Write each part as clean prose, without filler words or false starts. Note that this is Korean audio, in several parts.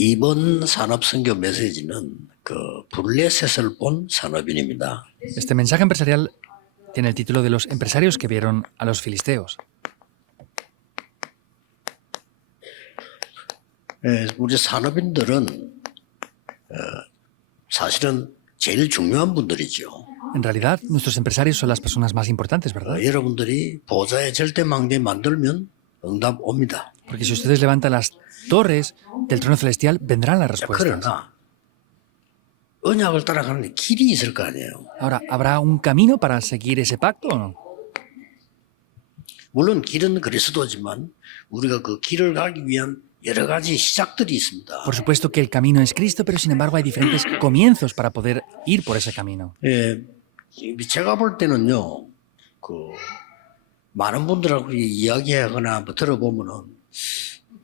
이번 산업 선교 메시지는 그 블레셋을 본 산업인입니다. Este mensaje empresarial tiene el título de los empresarios que vieron a los filisteos. 우리 산업인들은 사실은 제일 중요한 분들이죠. En realidad, nuestros empresarios son las personas más importantes, ¿verdad? 여러분들이 보좌의 절대망대 만들면 응답 옵니다. Porque si ustedes levantan las torres del trono celestial, vendrán las respuestas. 그러나 언약을 따라가는 길이 있을 거 아니에요. Ahora, ¿habrá un camino para seguir ese pacto o no? 물론 길은 그리스도지만 우리가 그 길을 가기 위한 여러 가지 시작들이 있습니다. Por supuesto que el camino es Cristo, pero sin embargo hay diferentes comienzos para poder ir por ese camino. 제가 볼 때는요, 그 많은 분들하고 이야기하거나 뭐 들어보면은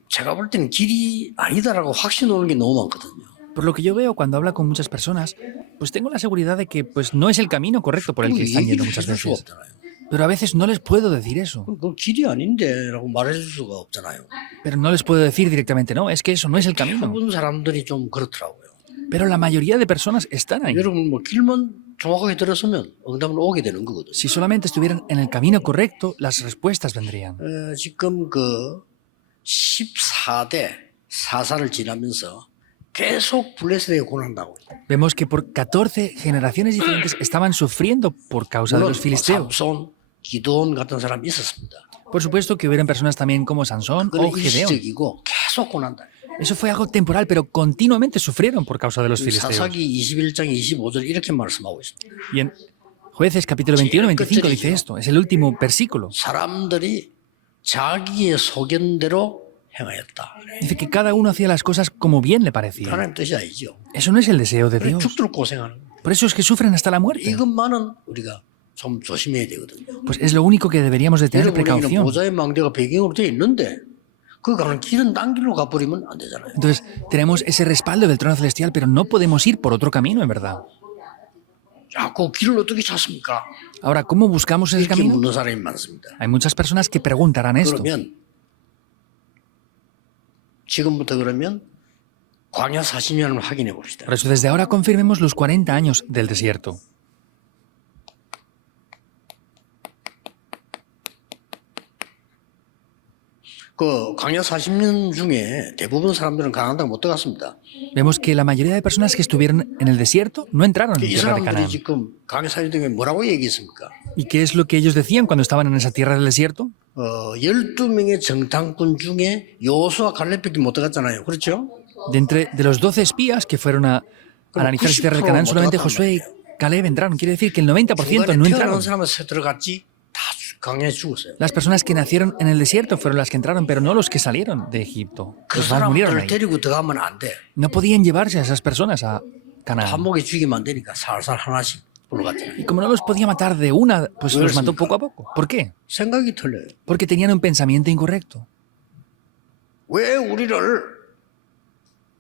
제가 볼 때는 길이 아니다라고 확신 오는 게 너무 많거든요. Por lo que yo veo cuando habla con muchas personas, pues tengo la seguridad de que pues no es el camino correcto por el que están yendo muchas 해줄 수가 veces. 없잖아요. Pero a veces no les puedo decir eso. 그 길이 아닌데라고 말해줄 수가 없잖아요. Pero no les puedo decir directamente, no, es que eso no es el camino. 대부분 사람들이 좀 그렇더라고요. Pero la mayoría de personas están ahí. 여러분 뭐 길만 정확하게 들었으면 응답은 오게 되는 거거든요. Si solamente estuvieran en el camino correcto, las respuestas vendrían. 지금 그 14대 사사를 지나면서 계속 블레셋에 고난당하고 있어요. Vemos que por 14 generaciones diferentes estaban sufriendo por causa de 물론 los filisteos. 삼손, 기드온 같은 사람이 있었습니다. Por supuesto que hubieron personas también como Sansón o 그건 Gedeón. 일시적이고 계속 고난다. Eso fue algo temporal, pero continuamente sufrieron por causa de los filisteos. 사사기 21장 25절 이렇게 말씀하고 있습니다. Y en Jueces capítulo 21-25 dice esto, es el último versículo. 사람들이 자기의 소견대로 행하였다. Dice que cada uno hacía las cosas como bien le parecía. 하나님 뜻이 아니죠. Eso no es el deseo de 그래 Dios. 죽도록 고생하는 거예요. Por eso es que sufren hasta la muerte. 이것만은 우리가 좀 조심해야 되거든요. Pues es lo único que deberíamos de tener 여러분 우리는 precaución. 보좌의 망대가 배경으로 되어 있는데 그 가는 길은 딴 길로 가버리면 안 되잖아요. Entonces, tenemos ese respaldo del trono celestial, pero no podemos ir por otro camino, en verdad. 자, 그 길을 어떻게 찾습니까? Ahora, ¿cómo buscamos ese 이렇게 camino? 묻는 사람이 많습니다. Hay muchas personas que preguntarán esto. 그러면 지금부터 그러면 광야 40년을 확인해 봅시다. Por eso, desde ahora confirmemos los 40 años del desierto. 그 광야 40년 중에 대부분 사람들은 가나안 땅 못 들어갔습니다. Vemos que la mayoría de personas que estuvieron en el desierto no entraron en 이 tierra de 사람들이 Canaán. 지금 광야 40년 중에 뭐라고 얘기했습니까? ¿Y qué es lo que ellos decían cuando estaban en esa tierra del desierto? 12명의 정탐꾼 중에 여호수아 갈렙밖에 못 들어갔잖아요. 그렇죠? De los 12 espías que fueron a analizar la tierra de Canaán, solamente Josué y Caleb entraron. Quiere decir que el 90% 중간에 no 태어난 entraron. 사람은 들어갔지 다 광야에 죽었어요. Las personas que nacieron en el desierto fueron las que entraron, pero no los que salieron de Egipto. 그 Los demás murieron 사람들을 ahí. 데리고 들어가면 안 돼. No podían llevarse a esas personas a Canaán. 한목에 죽이면 안 되니까 살살 하나씩 불러갔잖아요. Y como no los podía matar de una, pues los mató poco a poco. ¿Por qué? 생각이 틀려요. Porque tenían un pensamiento incorrecto. 왜 우리를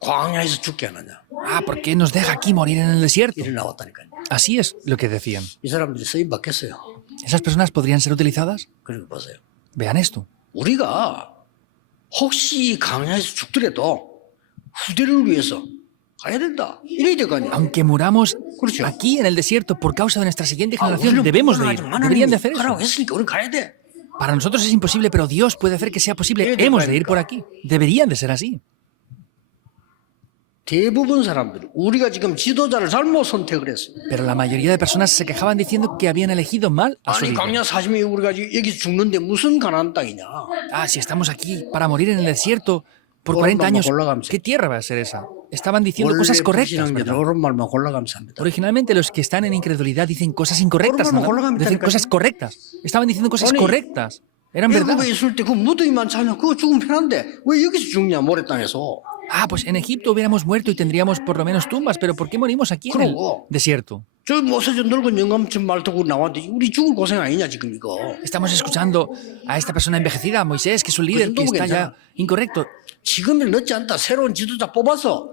광야에서 죽게 하느냐? Ah, ¿por qué nos deja aquí morir en el desierto? 이래 나왔다니까요. Así es lo que decían. 이 사람들이 쓰임 받겠어요. ¿Esas personas podrían ser utilizadas? 그리고 보세요. Vean esto. 우리가 혹시 광야에서 죽더라도 후대를 위해서 가야 된다. 이래야 될 거 아니야. Aunque muramos 그렇죠. aquí en el desierto por causa de nuestra siguiente 아, generación, 우리는 debemos de ir. 불가능하지만 Deberían de 하나님이 hacer eso. 하라고 했으니까 우리는 가야 돼. Para nosotros es imposible, pero Dios puede hacer que sea posible. 네, Hemos de ir 그러니까. por aquí. Deberían de ser así. 대부분 사람들 우리가 지금 지도자를 잘못 선택을 했어. Pero la mayoría de personas se quejaban diciendo que habían elegido mal a su 아니 líder. 광야 40년 우리가 여기 죽는데 무슨 가나안 땅이냐? Ah, si estamos aquí para morir en el desierto por Por 40 años, 올라가면서. ¿qué tierra va a ser esa? Estaban diciendo 원래 cosas correctas, 불신앙자들 ¿verdad? 옳은 말만 골라가면서 합니다. Originalmente los que están en incredulidad dicen cosas incorrectas, Por ¿no? favor, Dicen colócame, cosas correctas. Estaban diciendo cosas Oni. correctas. Eran verdad. 애굽에 있을 때 그 무더기만 차면 그거 죽으면 편한데 왜 여기서 죽냐 모래 땅에서? Ah, pues en Egipto hubiéramos muerto y tendríamos por lo menos tumbas, pero ¿por qué morimos aquí en el 그러고. desierto? 저 모세저 늙은 영감쯤 말 듣고 나왔는데 우리 죽을 고생 아니냐 지금 이거? Estamos escuchando a esta persona envejecida, a Moisés, que es un líder que está ya incorrecto. 지금이 늦지 않다. 새로운 지도자 뽑아서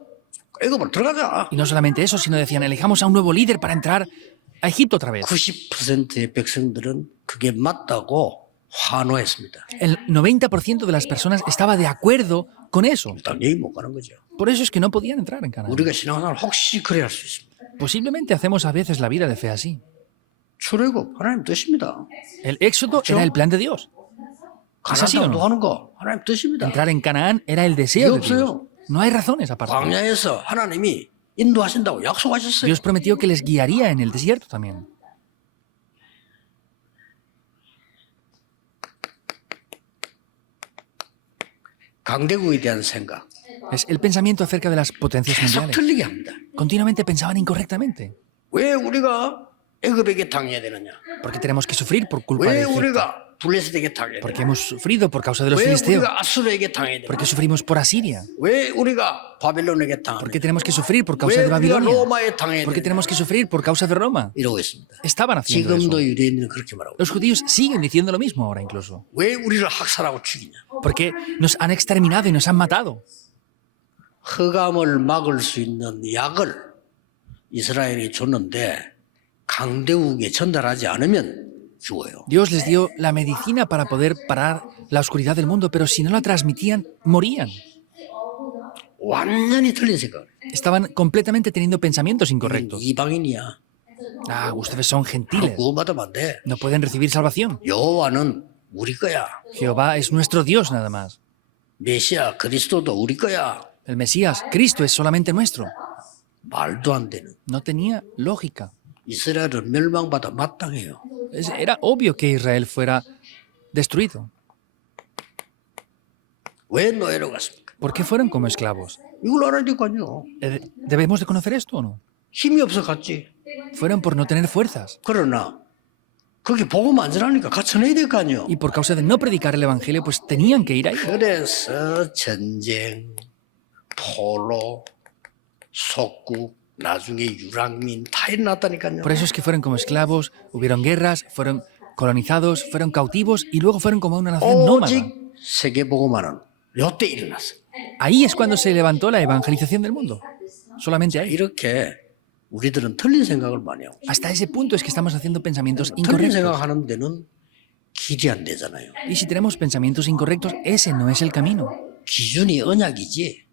애굽을 들어가자. Y no solamente eso, sino decían, elijamos a un nuevo líder para entrar a Egipto otra vez. 90%의 백성들은 그게 맞다고 환호했습니다. El 90% de las personas estaba de acuerdo con eso. 당연히 못 가는 거죠. Por eso es que no podían entrar en Canaán. 우리가 신앙생활 혹시 그래 할 수 있습니다. Posiblemente hacemos a veces la vida de fe así. 출애굽 하나님 뜻입니다. El éxodo era el plan de Dios. ¿Es así o 가나안 no? 하는 거 하나님 뜻입니다. Entrar en Canaán era el deseo de 이게 Dios. 없어요. No hay razones aparte. 광야에서 하나님이 인도하신다고 약속하셨어요. Dios prometió que les guiaría en el desierto también. 강대국에 대한 생각 Es el pensamiento acerca de las potencias 계속 mundiales. 틀리게 합니다. Continuamente pensaban incorrectamente. 왜 우리가 애굽에게 당해야 되느냐? ¿Por qué tenemos que sufrir por culpa 왜 de Egipto? 우리가 블레셋에게 당해야 ¿Por 되느냐? qué hemos sufrido por causa de los 왜 filisteos? 우리가 아수르에게 당해야 ¿Por 되느냐? qué sufrimos por Asiria? 왜 우리가 바벨론에게 ¿Por 당하느냐? qué tenemos que sufrir por causa 왜 de 우리가 Babilonia? 로마에 당해야 ¿Por qué 되느냐? tenemos que sufrir por causa de Roma? 이러고 있습니다. Estaban haciendo eso. 지금도 유대인들은 그렇게 말하고 Los judíos siguen diciendo lo mismo ahora incluso. 왜 우리를 학살하고 죽이냐? Porque nos han exterminado y nos han matado. 흑암을 막을 수 있는 약을 이스라엘이 줬는데 강대국에 전달하지 않으면 죽어요. Dios les dio la medicina para poder parar la oscuridad del mundo, pero si no la transmitían, morían. 완전히 틀린 생각. Estaban completamente teniendo pensamientos incorrectos. 이방인이야. Ah, ustedes son gentiles. 구원받으면 안 돼. No pueden recibir salvación. 여호와는 우리 거야. Jehová es nuestro Dios nada más. 메시아 그리스도도 우리 거야. El Mesías, Cristo, es solamente nuestro. 말도 안 되는. No tenía lógica. 이스라엘은 멸망받아 마땅해요. Era obvio que Israel fuera destruido. 왜 노예로 갔습니까? ¿Por qué fueron como esclavos? 이걸 알아야 될 거 아니에요. ¿Debemos de conocer esto o no? 힘이 없어 갔지. Fueron por no tener fuerzas 그러나 거기 복음 안 전하니까 갇혀내야 될 거 아니에요. y por causa de no predicar el Evangelio, pues tenían que ir ahí. 그래서 전쟁, 포로, 속국, 나중에 유랑민 다 일어났다니까요. Por eso es que fueron como esclavos, hubieron guerras, fueron colonizados, fueron cautivos y luego fueron como una nación nómada. 오직 세계복음화는 요때 일어났어요. Ahí es cuando se levantó la evangelización del mundo. Solamente ahí. 이렇게 우리들은 틀린 생각을 많이 하고 Hasta ese punto es que estamos haciendo pensamientos 틀린 incorrectos. 생각하는 데는 길이 안 되잖아요. Y si tenemos pensamientos incorrectos, ese no es el camino. 기준이 언약이지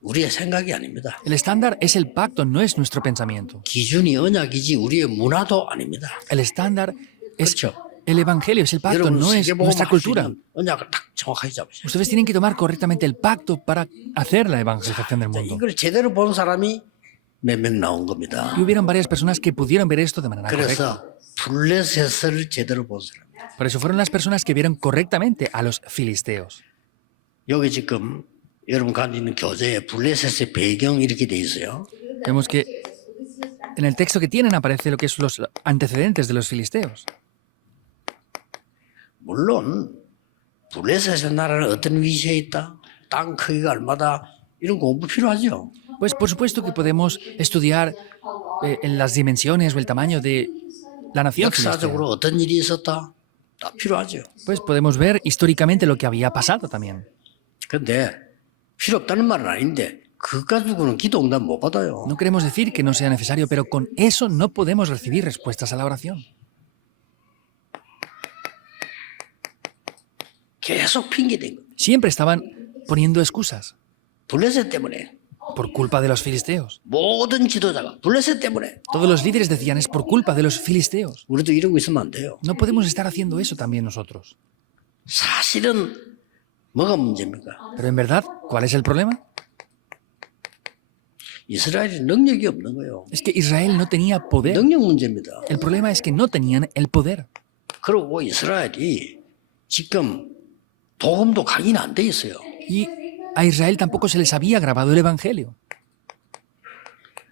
우리의 생각이 아닙니다. El estándar es el pacto, no es nuestro pensamiento. 기준이 언약이지 우리의 문화도 아닙니다. El estándar es 그렇죠. el evangelio, es el pacto, 여러분 no es 세계복음 nuestra 할수 cultura. 있는 언약을 딱 정확하게 잡으셔야 돼요. Ustedes tienen que tomar correctamente el pacto para hacer la evangelización del 자, mundo. 이걸 제대로 본 사람이 몇 명 나온 겁니다. Y hubieron varias personas que pudieron ver esto de manera correcta. 그래서 블레셋을 제대로 본 사람. Por eso fueron las personas que vieron correctamente a los filisteos. 여기 지금 여러분 가지고 있는 교재에 블레셋의 배경 이렇게 돼 있어요. Vemos que en el texto que tienen aparece lo que son los antecedentes de los filisteos. 물론 블레셋의 나라는 어떤 위치에 있다, 땅 크기가 얼마다 이런 공부 필요하죠. Pues por supuesto que podemos estudiar en las dimensiones o el tamaño de la nación filistea. 역사적으로 어떤 일이 있었다, 다 필요하죠. Pues podemos ver históricamente lo que había pasado también. 근데 필요 없다는 말은 아닌데 그것 가지고는 기도 응답 못 받아요. No queremos decir que no sea necesario, pero con eso no podemos recibir respuestas a la oración. 계속 핑계댄 거. Siempre estaban poniendo excusas 블레셋 때문에 por culpa de los filisteos. 모든 지도자가 블레셋 때문에 Todos los líderes decían es por culpa de los filisteos. 우리도 이러고 있으면 안 돼요. No podemos estar haciendo eso también nosotros. 사실은 뭐가 문제입니까? Pero en verdad, ¿cuál es el problema? 이스라엘이 능력이 없는 거예요. Es que Israel no tenía poder. 능력 문제입니다. El problema es que no tenían el poder. 그리고 이스라엘이 지금 복음도 각인 안 돼 있어요. Y a Israel tampoco se les había grabado el Evangelio.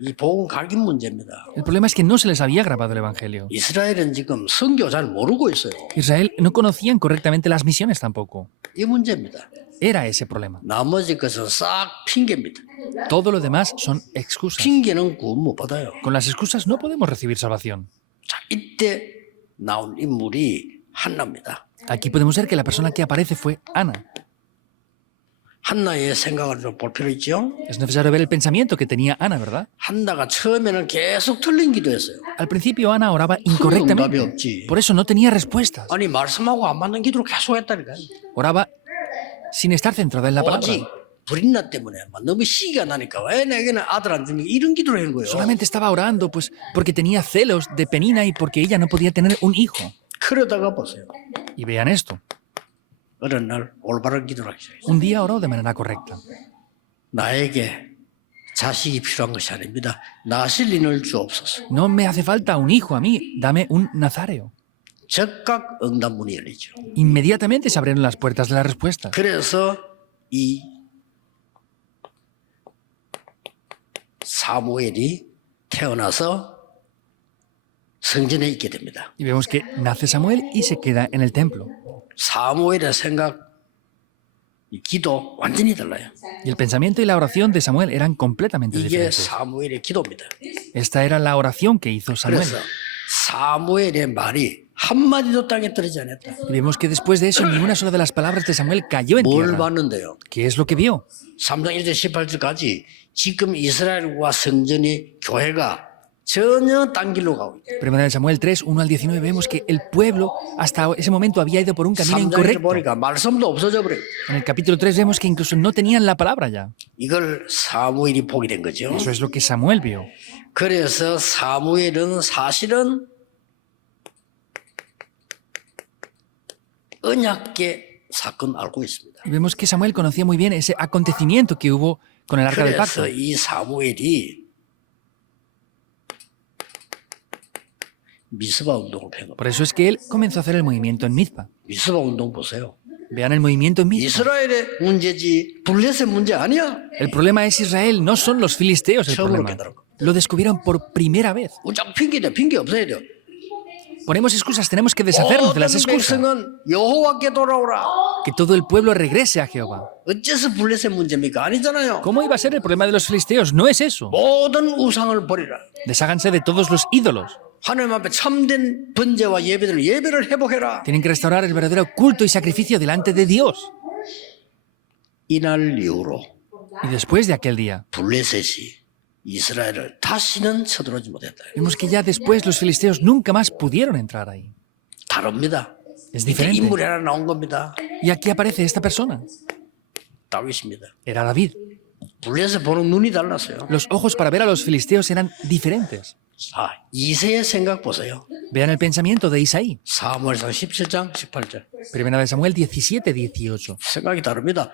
이 복음 각인 문제입니다. El problema es que no se les había grabado el Evangelio. 이스라엘은 지금 선교 잘 모르고 있어요. Israel no conocían correctamente las misiones tampoco. 이 문제입니다. Era ese problema. 나머지 것은 싹 핑계입니다. Todo lo demás son excusas. 핑계는 구원 못 받아요. Con las excusas no podemos recibir salvación. 자, 이때 나온 인물이 한나입니다. Aquí podemos ver que la persona que aparece fue Ana. 한나의 생각을 좀 볼 필요 있죠. Es necesario ver el pensamiento que tenía Ana, ¿verdad? 한나가 처음에는 계속 틀린 기도했어요. Al principio Ana oraba 응답이 incorrectamente. 없지. Por eso no tenía respuestas. 아니 말씀하고 안 맞는 기도를 계속 했다니까요. Oraba sin estar centrada en la 오직 palabra. 불인나 때문에 막 너무 시기가 나니까 왜 내게는 아들 안 주니 이런 기도를 한 거예요. Solamente estaba orando pues porque tenía celos de Penina y porque ella no podía tener un hijo. 그러다가 보세요. Y vean esto. 어느 날 올바른 기도를 하기 시작했어요. Un día oró de manera correcta. 나에게 자식이 필요한 것이 아닙니다. 나실린을 주옵소서. No me hace falta un hijo a mí, dame un nazareo. 즉각 응답문이 열리죠. Inmediatamente se abrieron las puertas de la respuesta. 그래서 이 사무엘이 태어나서 성전에 있게 됩니다. Y vemos que nace Samuel y se queda en el templo. 사무엘의 생각, 이 기도 완전히 달라요. Y el pensamiento y la oración de Samuel eran completamente 이게 diferentes. 사무엘의 기도입니다. Esta era la oración que hizo Samuel. 그래서 사무엘의 말이 한마디도 땅에 떨어지지 않았다. Y vemos que después de eso ni una sola de las palabras de Samuel cayó en 뭘 tierra. 봤는데요? ¿Qué es lo que vio? 3장 1절 18절까지 지금 이스라엘과 성전이 교회가 전혀 딴 길로 가고 있다. Primera de Samuel 3, 1 al 19, vemos que el pueblo hasta ese momento había ido por un camino 3장에서 incorrecto. 보니까 말씀도 없어져 버려요. En el capítulo 3 vemos que incluso no tenían la palabra ya. 이걸 사무엘이 보게 된 거죠. Eso es lo que Samuel vio. 그래서 사무엘은 사실은 언약계 사건 알고 있습니다. Y vemos que Samuel conocía muy bien ese acontecimiento que hubo con el arca del pacto. 그래서 이 사무엘이 미스바 운동을 펴는 겁니다. Por eso es que él comenzó a hacer el movimiento en Mizpa. 미스바 운동 보세요. Vean el movimiento en Mizpa. 이스라엘의 문제지 블레셋의 문제 아니야. El problema es Israel, no son los filisteos el 처음으로 problema. 깨달은 거. Lo descubrieron por primera vez. 무작 핑계대 핑계 없어야 돼요. Ponemos excusas, tenemos que deshacernos de las 모든 excusas. 백성은 여호와께 돌아오라. Que todo el pueblo regrese a Jehová. 어째서 블레셋 문제입니까? 아니잖아요. ¿Cómo iba a ser el problema de los filisteos? No es eso. 모든 우상을 버리라. Desháganse de todos los ídolos. 하나님 앞에 참된 번제와 예배를 회복해라. Tienen que restaurar el verdadero culto y sacrificio delante de Dios. 이날 이후로 Y después de aquel día, 블레셋이 이스라엘을 다시는 쳐들어오지 못했다. vemos que ya después los filisteos nunca más pudieron entrar ahí. 다릅니다. Es 이때 diferente. 인물이 하나 나온 겁니다. Y aquí aparece esta persona. 다윗입니다. Era David. 블레셋 보는 눈이 달랐어요. Los ojos para ver a los filisteos eran diferentes. 자, 이새의 생각 보세요. Vean el pensamiento de Isaí. 사무엘상 17장 18절. Primera de Samuel 17, 18. 생각이 다릅니다.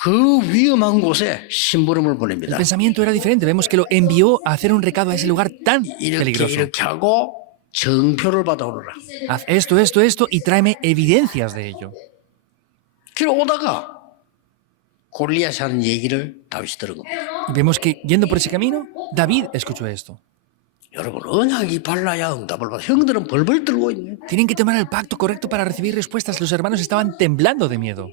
그 위험한 곳에 심부름을 El 보냅니다. pensamiento era diferente. Vemos que lo envió a hacer un recado a ese lugar tan peligroso. 이렇게 하고 정표를 받아오너라. Haz esto, esto, esto y tráeme evidencias de ello. 그래 오다가 골리앗이 하는 얘기를 다윗이 들은 겁니다. Y vemos que yendo por ese camino, David escuchó esto. 여러분 언약이 발라야 응답을 받아. 형들은 벌벌 떨고 있네. Tienen que tomar el pacto correcto para recibir respuestas. Los hermanos estaban temblando de miedo.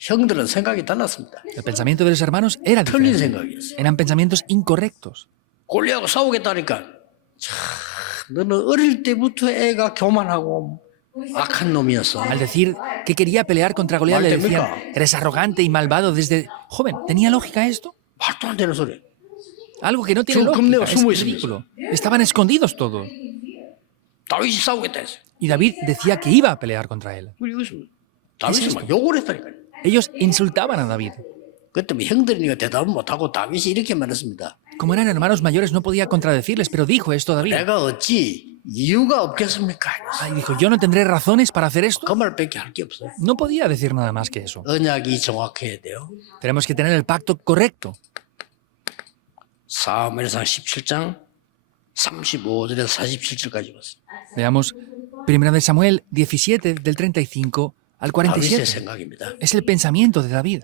형들은 생각이 달랐습니다. El pensamiento de los hermanos era 틀린 diferente. 생각이었어요. Eran pensamientos incorrectos. 골리앗하고 싸우겠다니까. 참, 너는 어릴 때부터 애가 교만하고 악한 놈이었어. Al decir que quería pelear contra Goliat, le decían, eres arrogante y malvado desde joven. ¿Tenía lógica esto? 말도 안 되는 소리. Algo que no tiene 저 금내가 lógica. Es 숨어 있습니다. ridículo. Estaban escondidos todos. 다윗이 싸우겠다 했어요. Y David decía que iba a pelear contra él. 이것은 다윗이 막 욕을 했다니까요. Ellos insultaban a David. 그때 뭐 형들이니까 대답을 못하고 다윗이 이렇게 말했습니다. Como eran hermanos mayores, no podía contradecirles, pero dijo esto David. 내가 어찌 이유가 없겠습니까? Y dijo, yo no tendré razones para hacer esto. 그 말밖에 할 게 없어요. No podía decir nada más que eso. 언약이 정확해야 돼요. Tenemos que tener el pacto correcto. 사무엘상 17장 35절에서 47절까지 봤어요. Veamos, primera de Samuel 17, del 35 al 다윗의 47. 생각입니다. Es el pensamiento de David.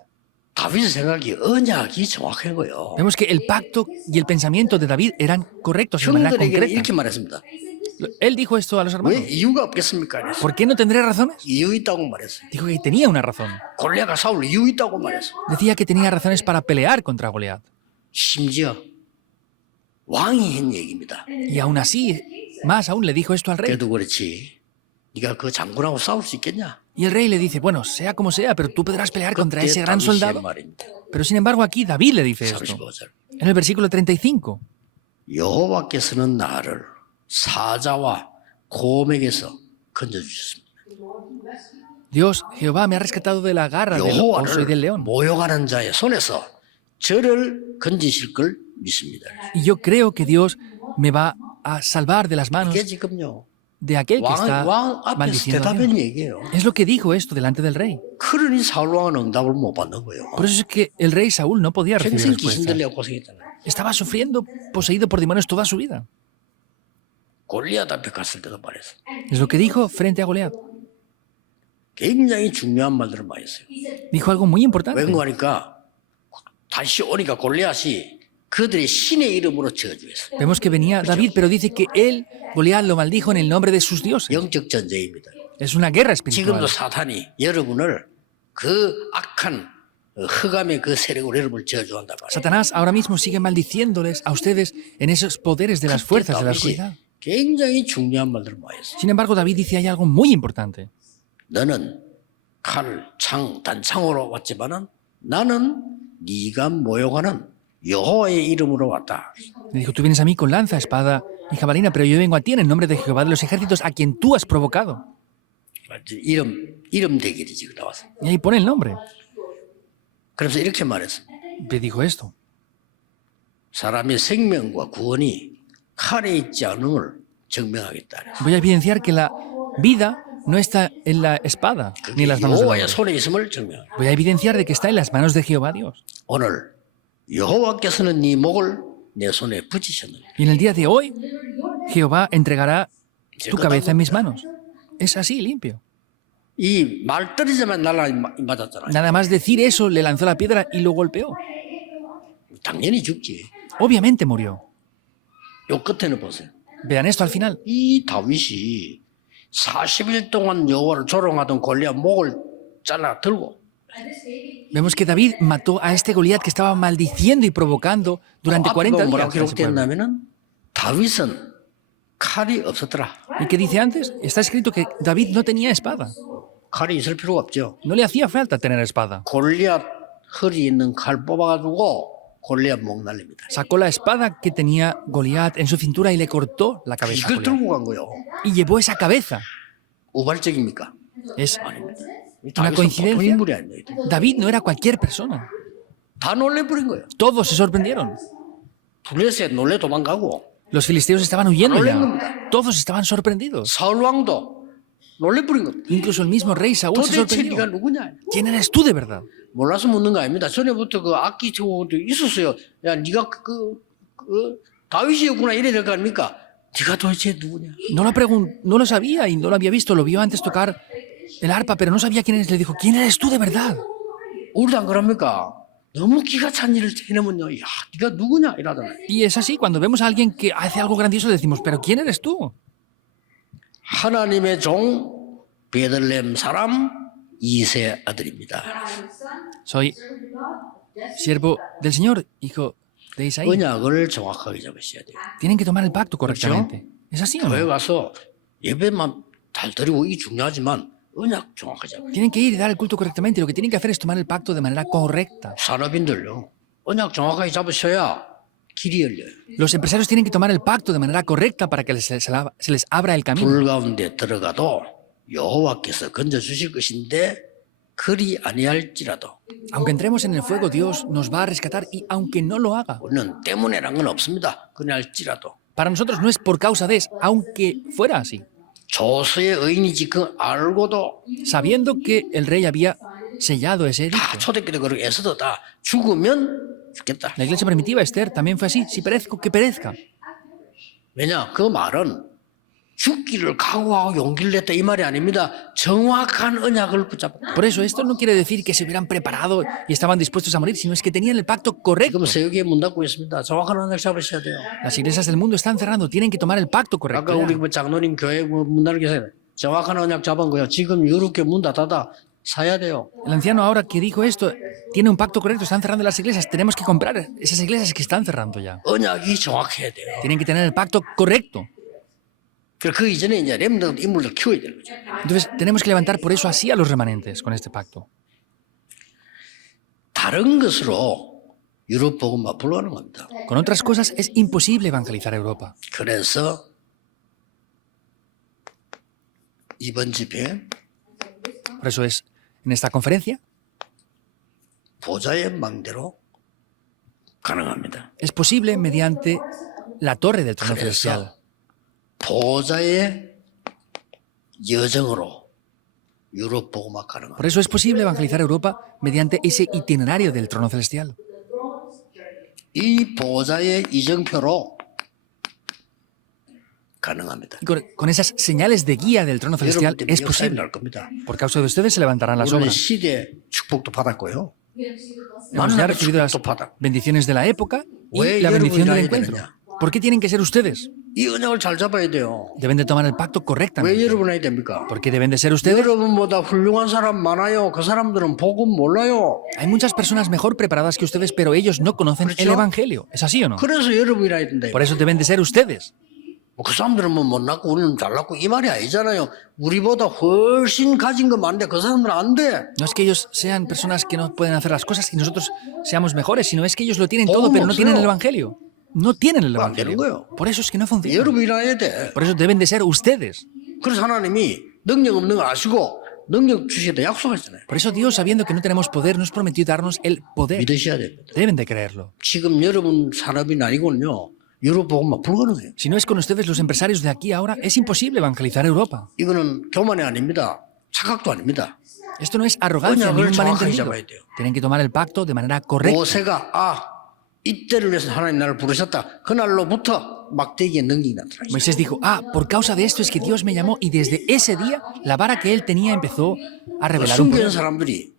다윗의 생각이 언약이 정확한 거예요. Vemos que el pacto y el pensamiento de David eran correctos de manera 형들에게 concreta. 이렇게 말했습니다. Él dijo esto a los 왜 hermanos. 이유가 없겠습니까? 그랬어요. ¿Por qué no tendré razones? 이유 있다고 말했어요. Dijo que tenía una razón. 골리앗과 싸울 이유 있다고 말했어요. Decía que tenía razones para pelear contra Goliat. 심지어 왕이 한 얘기입니다. Y aún así, más aún le dijo esto al rey. 그래도 그렇지 네가 그 장군하고 싸울 수 있겠냐? Y el rey le dice, bueno, sea como sea, pero tú podrás pelear contra ese gran 다윗의 soldado. 말입니다. Pero sin embargo aquí David le dice esto. 35절. En el versículo 35. 여호와께서는 나를 사자와 곰에게서 건져주셨습니다. Dios, Jehová, me ha rescatado de la garra del oso y del 여호와를 león. 모욕하는 자의 손에서 저를 건지실 걸 믿습니다. Y yo creo que Dios me va a salvar de las manos 이게 지금요. de aquel que está 왕 앞에서 maldiciendo a 대답한 Dios. 얘기예요. Es lo que dijo esto delante del rey. 그러니 사울 왕은 응답을 못 받는 거예요. Por eso es que el rey Saúl no podía recibir 평생 귀신 respuesta. 들려 고생했잖아요. Estaba sufriendo, poseído por demonios toda su vida. 골리앗 앞에 갔을 때도 말했어. Es lo que dijo frente a Goliat. 굉장히 중요한 말들을 많이 했어요. Dijo algo muy importante. 왠가 하니까 다시 오니까 골리앗이 그들의 신의 이름으로 저주했어. Vemos que venía David, pero dice que él, Goliat, lo maldijo en el nombre de sus dioses. 영적 전쟁입니다. Es una guerra espiritual. 지금도 사탄이 여러분을 그 악한 흑암의 그 세력으로 여러분을 저주한단 말이에요. Satanás ahora mismo sigue maldiciéndoles a ustedes en esos poderes de las fuerzas de la oscuridad. 굉장히 중요한 말들을 많이 했어요. Sin embargo, David dice hay algo muy importante. 너는 칼, 창, 단창으로 왔지만은 나는 네가 모욕하는 여호와의 이름으로 왔다. Le dijo, tú vienes a mí con lanza, espada y jabalina, pero yo vengo a ti en el nombre de Jehová de los ejércitos a quien tú has provocado. 이름 대결이 지금 나왔어. Y ahí pone el nombre. 그래서 이렇게 말했어. Le dijo esto. 사람의 생명과 구원이 칼에 있지 않음을 증명하겠다. Voy a evidenciar que la vida no está en la espada ni en las manos del hombre. 여호와의 손에 있음을 증명하겠다. Voy a evidenciar de que está en las manos de Jehová Dios. 오늘 여호와께서는 네 목을 내 손에 붙이셨느니 Y en el día de hoy, Jehová entregará tu cabeza en mis manos. Es así, limpio. 이 말 떨어지자마자 날라 맞았잖아. Nada más decir eso, le lanzó la piedra y lo golpeó. 당연히 죽지. Obviamente murió. 요 끝에는 보세요. Vean esto al final. 이 다윗이 40일 동안 여호와를 조롱하던 골리앗 목을 잘라 들고 Vemos que David mató a este Goliat que estaba maldiciendo y provocando durante 40 앞으로 뭐라고 días. a ese pueblo. 기록됐냐면은 다윗은 칼이 없었더라. ¿Y qué dice antes? Está escrito que David no tenía espada. 칼이 있을 필요가 없죠. No le hacía falta tener espada. 골리앗 허리 있는 칼 뽑아가지고 골리앗 목 날립니다. Sacó la espada que tenía Goliat en su cintura y le cortó la cabeza a 이걸 Goliat. 들고 간 거요. Y llevó esa cabeza. 우발적입니까? Es 아닙니다. una 다윗은 보통 coincidencia. 인물이 아닙니다. David no era cualquier persona. 다 놀래버린 거예요. Todos se sorprendieron. 블레셋 놀래 도망가고 Los filisteos estaban huyendo ya. 놀랍니다. Todos estaban sorprendidos. 사울 왕도 놀래버린 겁니다. Incluso el mismo rey Saúl se 도대체 네가 sorprendió. 누구냐? ¿Quién eres tú de verdad? 몰라서 묻는 거 아닙니다. 전에부터 그 악기 치고도 있었어요. 야, 네가 다윗이었구나 이래 될 거 아닙니까? 네가 도대체 누구냐? No lo sabía y no lo había visto. Lo vio antes tocar el arpa, pero no sabía quién eres. Le dijo, ¿quién eres tú de verdad? 우리도 안 그럽니까? 너무 기가 찬 일을 해내면요. 야, 네가 누구냐? 이러잖아요. Y es así, cuando vemos a alguien que hace algo grandioso, le decimos, ¿pero quién eres tú? 하나님의 종 베들레헴 사람 이세 아들입니다. Soy siervo del Señor, hijo de Isaí. 언약을 정확하게 잡으셔야 돼요. Tienen que tomar el pacto correctamente. ¿Es así o 교회 no? 가서 예배만 잘 드리고 이 중요하지만 언약 정확하게 잡아요. Tienen que ir y dar el culto correctamente. Lo que tienen que hacer es tomar el pacto de manera correcta. 산업인들요. 언약 정확하게 잡으셔야 길이 열려요. Los empresarios tienen que tomar el pacto de manera correcta para que se les abra el camino. 불 가운데 들어가도 여호와께서 건져 주실 것인데 그리 아니할지라도 Aunque entremos en el fuego, Dios nos va a rescatar y aunque no lo haga. 우리는 때문에란 건 없습니다. 그리 할지라도 Para nosotros no es por causa de eso, aunque fuera así. 조수의 의인이지 그 알고도 Sabiendo que el rey había sellado ese 다 edicto. 초대교도 그렇게 애써도 다 죽으면 죽겠다. La iglesia primitiva, Esther, también fue así. Si perezco, que perezca. 왜냐? 그 말은 죽기를 각오하고 용기를 냈다 이 말이 아닙니다. 정확한 언약을 붙잡았다. Por eso, esto no quiere decir que se hubieran preparado y estaban dispuestos a morir, sino es que tenían el pacto correcto. 지금 세계에 문 닫고 있습니다. 정확한 언약 잡으셔야 돼요. Las iglesias del mundo están cerrando, tienen que tomar el pacto correcto. 아까 우리 ya. 뭐 장로님 교회 문 닫는 게 정확한 언약 잡은 거예요. 지금 유럽게 문 닫아다 사야 돼요. El anciano ahora que dijo esto tiene un pacto correcto, están cerrando las iglesias, tenemos que comprar esas iglesias que están cerrando ya. 언약이 정확해야 돼요. Tienen que tener el pacto correcto. 그래서 그 이전에 이제 렘넌트 인물들 키워야 되는 거죠. Entonces, tenemos que levantar por eso así a los remanentes con este pacto. 다른 것으로 유럽 복음화 불가능합니다. Con otras cosas es imposible evangelizar Europa. 그래서 이번 집회 Por eso es, en esta conferencia, 보좌의 망대로 가능합니다. es posible mediante la torre del trono celestial. 그래서 보좌의 여정으로 유럽 복음화 가능합니다. Por eso es posible evangelizar Europa mediante ese itinerario del trono celestial. 이 보좌의 이정표로 가능합니다. Y con esas señales de guía del trono celestial 여러분 때문에 es 역사에 posible. 날 겁니다. Por causa de ustedes se levantarán las 우리는 obras. 시대 축복도 받았고요. Hemos ya recibido las 축복도 받아. bendiciones de la época y 왜 la bendición del 여러분이 encuentro. 해야 되느냐? ¿Por qué tienen que ser ustedes? 이 언약을 잘 잡아야 돼요. Deben de tomar el pacto 왜 correctamente. 여러분 해야 됩니까? ¿Por qué deben de ser ustedes? 여러분보다 훌륭한 사람 많아요. 그 사람들은 복음 몰라요. Hay muchas personas mejor preparadas que ustedes, pero ellos no conocen el ¿K렇죠? Evangelio. ¿Es así o no? 그래서 여러분이 해야 된다. Por eso deben de ser ustedes. 그 사람들은 뭐 못났고 우리는 잘났고 이 말이 아니잖아요. 우리보다 훨씬 가진 거 많은데 그 사람들은 안 돼. No es que ellos sean personas que no pueden hacer las cosas y nosotros seamos mejores, sino es que ellos lo tienen todo, pero no tienen el Evangelio. No tienen el 안 되는 Evangelio. 거예요. Por eso es que no funciona. 여러분이 해야 돼. Por eso deben de ser ustedes. 그래서 하나님이 능력 없는 걸 아시고 능력 주시겠다 약속하셨잖아요. Por eso Dios, sabiendo que no tenemos poder, nos prometió darnos el poder. 믿으셔야 됩니다. Deben de creerlo. 지금 여러분 산업이 아니고는요. 유럽 복음화 불가능해요. Si no es con ustedes los empresarios de aquí ahora, es imposible evangelizar Europa. 이거는 교만이 아닙니다. 착각도 아닙니다. Esto no es arrogancia ni un 언약을 정확하게 malentendido. 잡아야 돼요. Tienen que tomar el pacto de manera correcta. 모세가 이때를 위해서 하나님 나를 부르셨다. 그날로부터 막대기의 능력이 나타났어요. Moisés dijo, por causa de esto es que Dios me llamó y desde ese día la vara que él tenía empezó a revelar un 숨기는 poder. 사람들이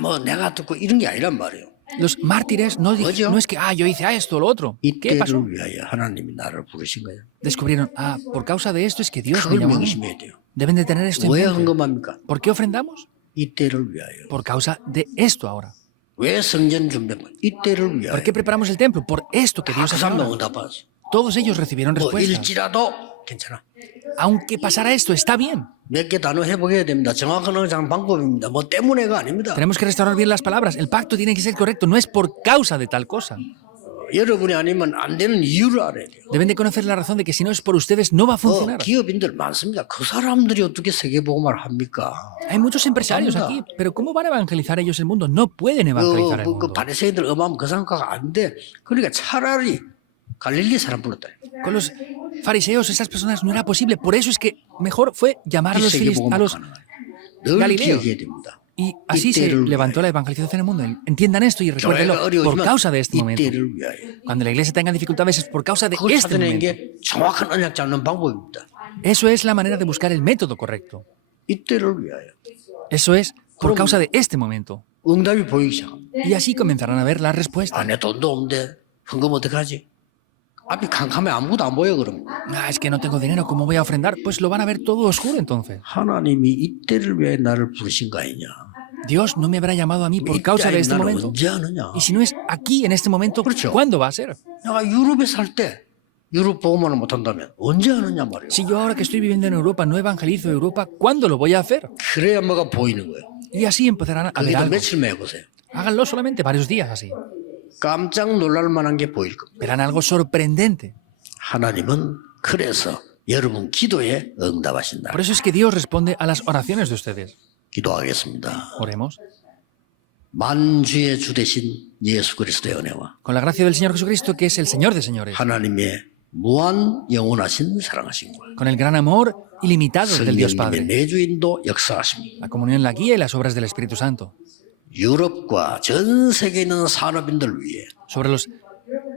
뭐 내가 듣고 이런 게 아니란 말이에요. Los mártires no, Oye. no es que, yo hice esto o lo otro. ¿Qué pasó? 이때를 위하여 하나님이 나를 부르신 거예요. Descubrieron, por causa de esto es que Dios me 그걸 llamó a mí. 명심해야 돼요. Deben de tener esto en 왜 mente. 헌금합니까? ¿Por qué ofrendamos? 이때를 위하여. Por causa de esto ahora. 왜 성전 준비합니까? 이때를 위하여. ¿Por qué preparamos el templo? Por esto que Dios 그 hace 사람도 ahora. 응답하지. Todos ellos recibieron 뭐 respuestas. 일지라도 괜찮아. Aunque pasara esto, está bien. 몇 개 단어 회복해야 됩니다. 정확한 언어장 방법입니다. 뭐 때문에가 아닙니다. Tenemos que restaurar bien las palabras. El pacto tiene que ser correcto, no es por causa de tal cosa. 여러분이 아니면 안 되는 이유를 알아야 돼요. Deben de conocer la razón de que si no es por ustedes, no va a funcionar. 기업인들 많습니다. 그 사람들이 어떻게 세계복음화를 합니까? Hay muchos empresarios aquí, pero ¿cómo van a evangelizar ellos el mundo? No pueden evangelizar el 그 mundo. 바리새인들 음하면 그 생각가 안 돼. 그러니까 차라리 갈릴리 사람 불렀다. Con los fariseos, esas personas no era posible. Por eso es que mejor fue llamar a los 늘 Galileos. 기억해야 됩니다. Y así se 이때를 levantó la evangelización en el mundo. Entiendan esto y recuérdenlo. 교회가 Por 어려우지만 causa de este momento. 이때를 위하여. Cuando la iglesia tenga dificultades es por causa de 그걸 este 찾아내는 momento. 게 정확한 언약 잡는 방법입니다. Eso es la manera de buscar el método correcto. 이때를 위하여. Eso es por 그럼- causa de este momento. 응답이 보이기 시작합니다. Y así comenzarán a ver las respuestas. 안에 돈도 없는데 헌금 어떡하지? 앞이 캄캄해 아무것도 안 보여 그러면. Es que no tengo dinero, ¿cómo voy a ofrendar? Pues lo van a ver todo oscuro entonces. 하나님이 이때를 위해 나를 부르신 거 아니냐? Dios no me habrá llamado a mí por causa de este 나는 momento. 언제 하느냐? Y si no es aquí, en este momento, 그렇죠. ¿cuándo va a ser? 내가 유럽에 살 때 유럽 복음화를 못한다면 언제 하느냐 말이에요. Si yo ahora que estoy viviendo en Europa no evangelizo Europa, ¿cuándo lo voy a hacer? 그래야 뭐가 보이는 거예요. Y así empezarán a ver 거기다 algo. 며칠 매보세요. Háganlo solamente varios días así. 깜짝 놀랄 만한 게 보일 겁니다. Verán algo sorprendente. 하나님은 그래서 여러분 기도에 응답하신다. Por eso es que Dios responde a las oraciones de ustedes. 기도하겠습니다. Oremos. 만주의 주 되신 예수 그리스도의 은혜와 Con la gracia del Señor Jesucristo, que es el Señor de señores. 하나님의 무한 영원하신 사랑하심과 Con el gran amor ilimitado del Dios 성령님의 Padre. 내주인도 역사하십니다. La comunión, la guía y las obras del Espíritu Santo. 유럽과 전 세계에 있는 산업인들 위해 Sobre los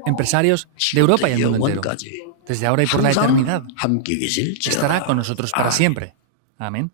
empresarios de Europa y el mundo entero. 영원까지 Desde ahora y por la 항상 eternidad. 함께 계실지어다. Estará con nosotros para siempre. Amén.